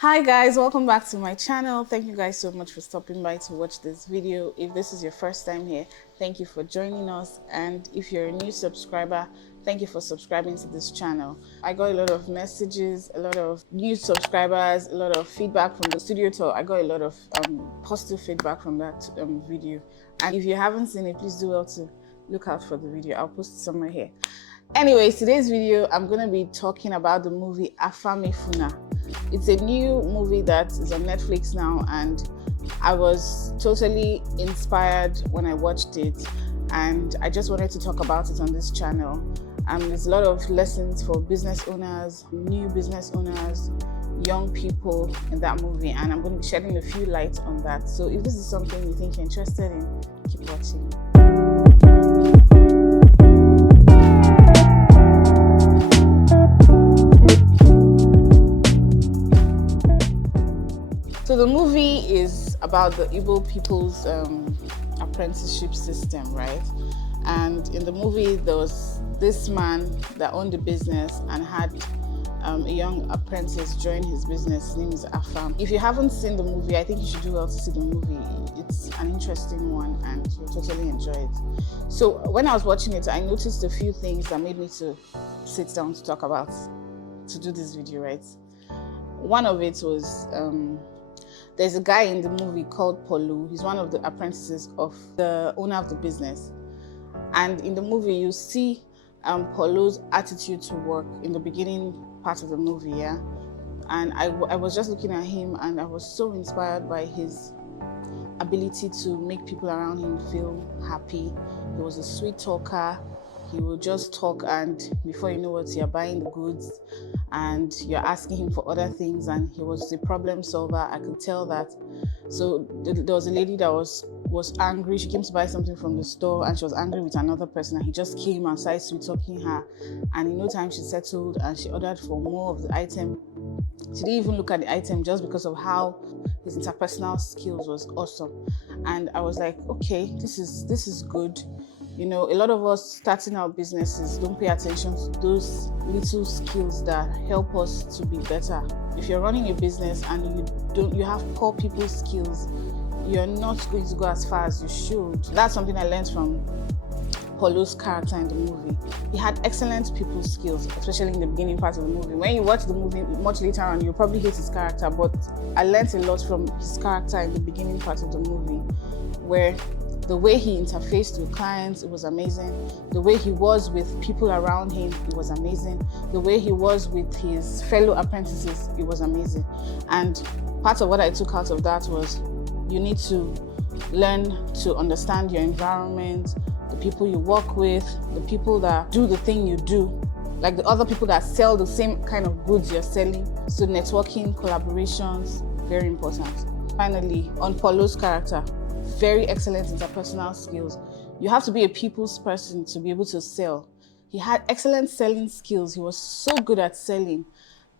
Hi guys, welcome back to my channel. Thank you guys so much for stopping by to watch this video. If this is your first time here, thank you for joining us, and if you're a new subscriber, thank you for subscribing to this channel. I got a lot of messages, a lot of new subscribers, a lot of feedback from the studio tour. I got a lot of positive feedback from that video, and if you haven't seen it, please do well to look out for the video. I'll post it somewhere here. Anyways, today's video I'm going to be talking about the movie AfamefuNa. It's a new movie that is on Netflix now, and I was totally inspired when I watched it, and I just wanted to talk about it on this channel. There's a lot of lessons for business owners, new business owners, young people in that movie, and I'm going to be shedding a few lights on that. So if this is something you think you're interested in, keep watching. So the movie is about the Igbo people's apprenticeship system, right? And in the movie, there was this man that owned a business and had a young apprentice join his business. His name is Afam. If you haven't seen the movie, I think you should do well to see the movie. It's an interesting one and you'll totally enjoy it. So when I was watching it, I noticed a few things that made me to sit down to talk about, to do this video, right? One of it was, there's a guy in the movie called Polu. He's one of the apprentices of the owner of the business. And in the movie, you see Polu's attitude to work in the beginning part of the movie, yeah? And I was just looking at him and I was so inspired by his ability to make people around him feel happy. He was a sweet talker. He would just talk, and before you know it, you're buying the goods and you're asking him for other things, and he was a problem solver. I could tell that. So there was a lady that was angry. She came to buy something from the store and she was angry with another person, and he just came and started sweet talking her, and in no time she settled and she ordered for more of the item. She didn't even look at the item just because of how his interpersonal skills was awesome. And I was like, okay, this is good. You know, a lot of us starting our businesses don't pay attention to those little skills that help us to be better. If you're running a business and you have poor people skills, you're not going to go as far as you should. That's something I learned from Polu's character in the movie. He had excellent people skills, especially in the beginning part of the movie. When you watch the movie much later on, you'll probably hate his character, but I learned a lot from his character in the beginning part of the movie, where the way he interfaced with clients, it was amazing. The way he was with people around him, it was amazing. The way he was with his fellow apprentices, it was amazing. And part of what I took out of that was you need to learn to understand your environment, the people you work with, the people that do the thing you do, like the other people that sell the same kind of goods you're selling. So networking, collaborations, very important. Finally, on Polu's character, very excellent interpersonal skills. You have to be a people's person to be able to sell. He had excellent selling skills. He was so good at selling,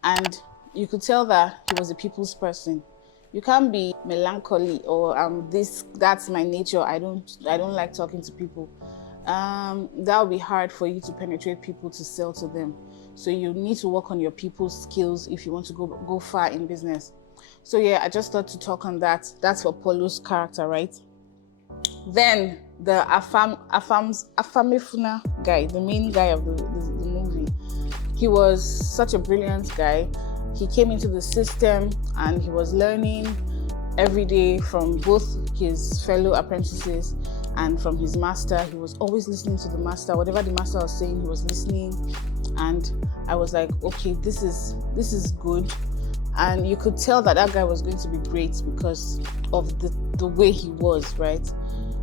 and you could tell that he was a people's person. You can't be melancholy or that's my nature. I don't like talking to people. That would be hard for you to penetrate people, to sell to them. So you need to work on your people's skills if you want to go far in business. So yeah, I just thought to talk on that. That's for Polu's character, right? Then the AfamefuNa guy, the main guy of the movie, he was such a brilliant guy. He came into the system and he was learning every day from both his fellow apprentices and from his master. He was always listening to the master. Whatever the master was saying, he was listening. And I was like, okay, this is good. And you could tell that that guy was going to be great because of the way he was, right?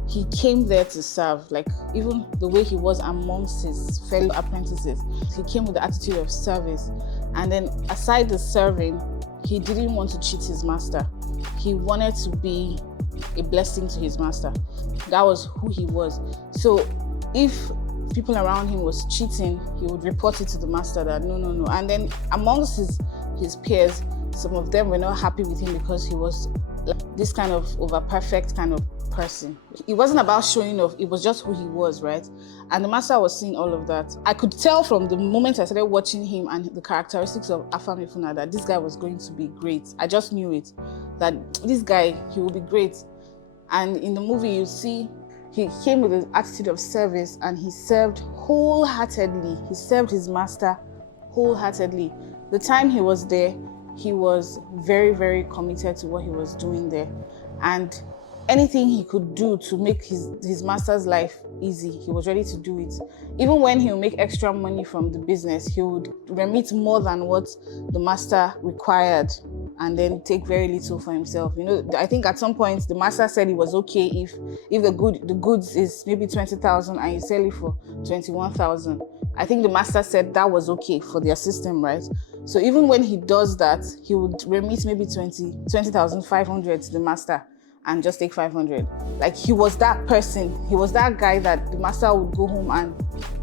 He came there to serve, like even the way he was amongst his fellow apprentices. He came with the attitude of service. And then aside the serving, he didn't want to cheat his master. He wanted to be a blessing to his master. That was who he was. So if people around him was cheating, he would report it to the master that no. And then amongst his peers, some of them were not happy with him because he was like this kind of over perfect kind of person. It wasn't about showing off, it was just who he was, right? And the master was seeing all of that. I could tell from the moment I started watching him and the characteristics of AfamefuNa that this guy was going to be great. I just knew it, that this guy, he will be great. And in the movie, you see, he came with an attitude of service and he served wholeheartedly. He served his master wholeheartedly. The time he was there, he was very, very committed to what he was doing there. And anything he could do to make his master's life easy, he was ready to do it. Even when he would make extra money from the business, he would remit more than what the master required and then take very little for himself. You know, I think at some point the master said it was okay if the goods is maybe 20,000 and you sell it for 21,000. I think the master said that was okay for their system, right? So even when he does that, he would remit maybe 20,500 to the master and just take 500. Like, he was that person. He was that guy that the master would go home and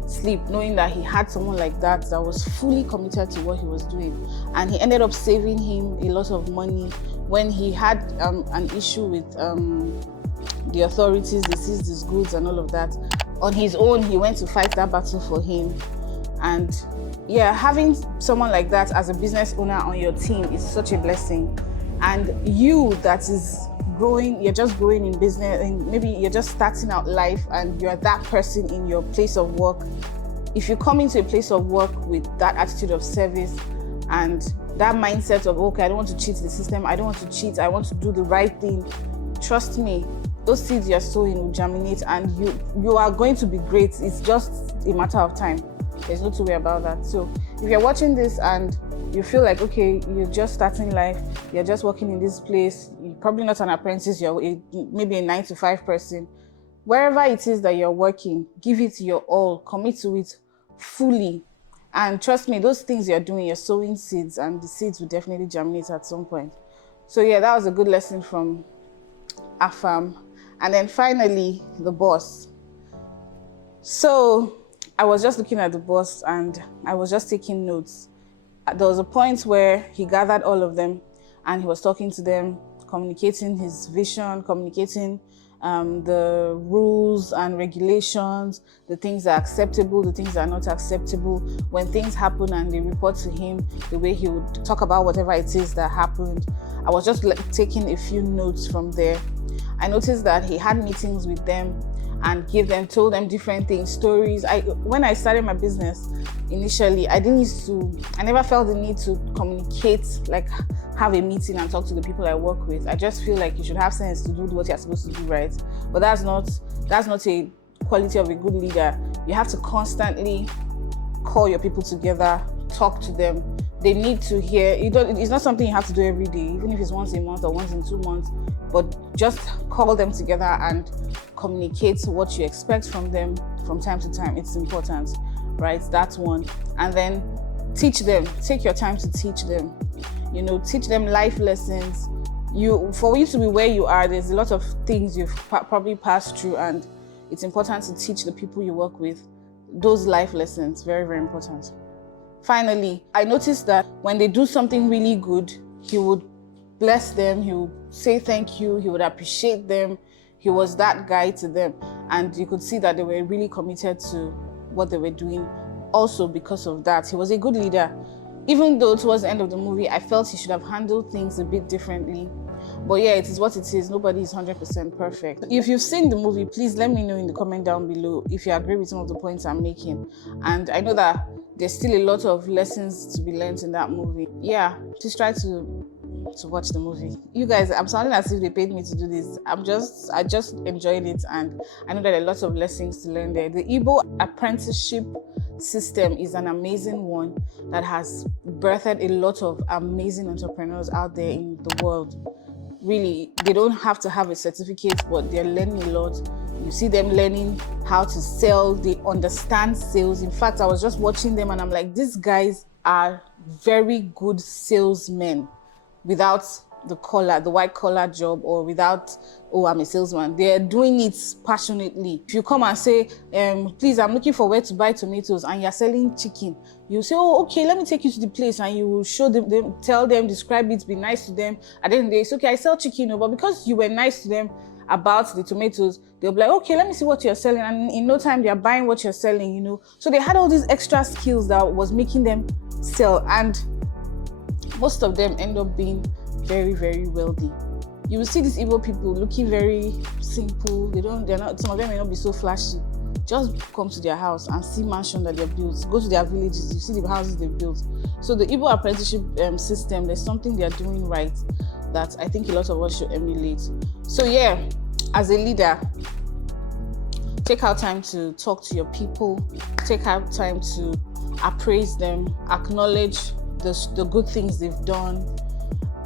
sleep knowing that he had someone like that was fully committed to what he was doing. And he ended up saving him a lot of money. When he had an issue with the authorities, they seized his goods and all of that, on his own, he went to fight that battle for him. And yeah, having someone like that as a business owner on your team is such a blessing. And you that is growing, you're just growing in business, and maybe you're just starting out life and you're that person in your place of work. If you come into a place of work with that attitude of service and that mindset of, okay, I don't want to cheat the system, I don't want to cheat, I want to do the right thing, trust me, those seeds you're sowing will germinate and you are going to be great. It's just a matter of time. There's no two way about that. So if you're watching this and you feel like, okay, you're just starting life, you're just working in this place, you're probably not an apprentice, you're maybe a 9-to-5 person, wherever it is that you're working, give it your all, commit to it fully. And trust me, those things you're doing, you're sowing seeds and the seeds will definitely germinate at some point. So yeah, that was a good lesson from Afam. And then finally, the boss. So I was just looking at the boss and I was just taking notes. There was a point where he gathered all of them and he was talking to them, communicating his vision, communicating the rules and regulations, the things that are acceptable, the things that are not acceptable. When things happen and they report to him, the way he would talk about whatever it is that happened. I was just taking a few notes from there. I noticed that he had meetings with them and told them different things, stories. When I started my business initially, I never felt the need to communicate, like have a meeting and talk to the people I work with. I just feel like you should have sense to do what you're supposed to do, right? But that's not a quality of a good leader. You have to constantly call your people together, talk to them. They need to hear. It's not something you have to do every day, even if it's once a month or once in 2 months, but just call them together and communicate what you expect from them from time to time. It's important, right? That's one. And then teach them. Take your time to teach them. Teach them life lessons. For you to be where you are, there's a lot of things you've probably passed through, and it's important to teach the people you work with those life lessons. Very, very important. Finally, I noticed that when they do something really good, he would bless them, he would say thank you, he would appreciate them. He was that guy to them. And you could see that they were really committed to what they were doing. Also because of that, he was a good leader. Even though towards the end of the movie, I felt he should have handled things a bit differently. But yeah, it is what it is. Nobody is 100% perfect. If you've seen the movie, please let me know in the comment down below if you agree with some of the points I'm making. And I know that there's still a lot of lessons to be learned in that movie. Yeah, please try to watch the movie. You guys, I'm sounding as if they paid me to do this. I just enjoyed it, and I know that there are lots of lessons to learn there. The Igbo apprenticeship system is an amazing one that has birthed a lot of amazing entrepreneurs out there in the world. Really, they don't have to have a certificate, but they're learning a lot. You see them learning how to sell, they understand sales. In fact, I was just watching them and I'm like, these guys are very good salesmen without the white collar job, or without, oh, I'm a salesman. They're doing it passionately. If you come and say, please, I'm looking for where to buy tomatoes, and you're selling chicken, you say, oh, okay, let me take you to the place, and you will show them, tell them, describe it, be nice to them. At the end of the day, it's okay, I sell chicken, but because you were nice to them, about the tomatoes, they'll be like, okay, let me see what you're selling. And in no time, they're buying what you're selling, you know. So they had all these extra skills that was making them sell. And most of them end up being very, very wealthy. You will see these evil people looking very simple. Some of them may not be so flashy. Just come to their house and see mansion that they've built. Go to their villages, you see the houses they've built. So the evil apprenticeship system, there's something they're doing right that I think a lot of us should emulate. So yeah, as a leader, take out time to talk to your people, take out time to appraise them, acknowledge the good things they've done.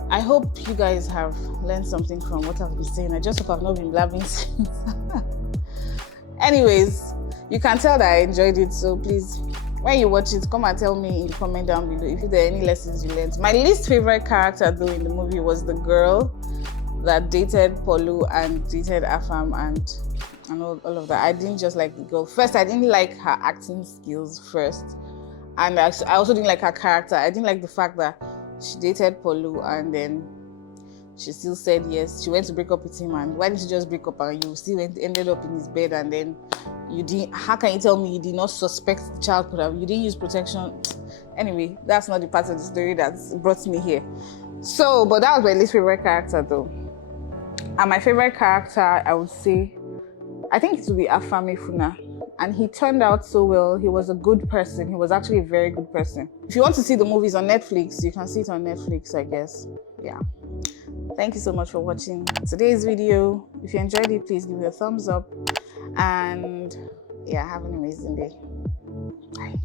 I hope you guys have learned something from what I've been saying. I just hope I've not been blabbing since. Anyways, you can tell that I enjoyed it, so please, when you watch it, come and tell me in the comment down below if there are any lessons you learned. My least favorite character though in the movie was the girl that dated Polu and dated Afam and all of that. I didn't just like the girl. First, I didn't like her acting skills first. And I also didn't like her character. I didn't like the fact that she dated Polu and then she still said yes. She went to break up with him, and why didn't you just break up and you still ended up in his bed, and then you didn't? How can you tell me you did not suspect the child could have? You didn't use protection. Anyway, that's not the part of the story that brought me here. So, but that was my least favorite character though. And my favorite character, I would say, I think it would be AfamefuNa. And he turned out so well. He was a good person. He was actually a very good person. If you want to see the movies on Netflix, you can see it on Netflix, I guess. Yeah. Thank you so much for watching today's video. If you enjoyed it, please give me a thumbs up. And yeah, have an amazing day. Bye.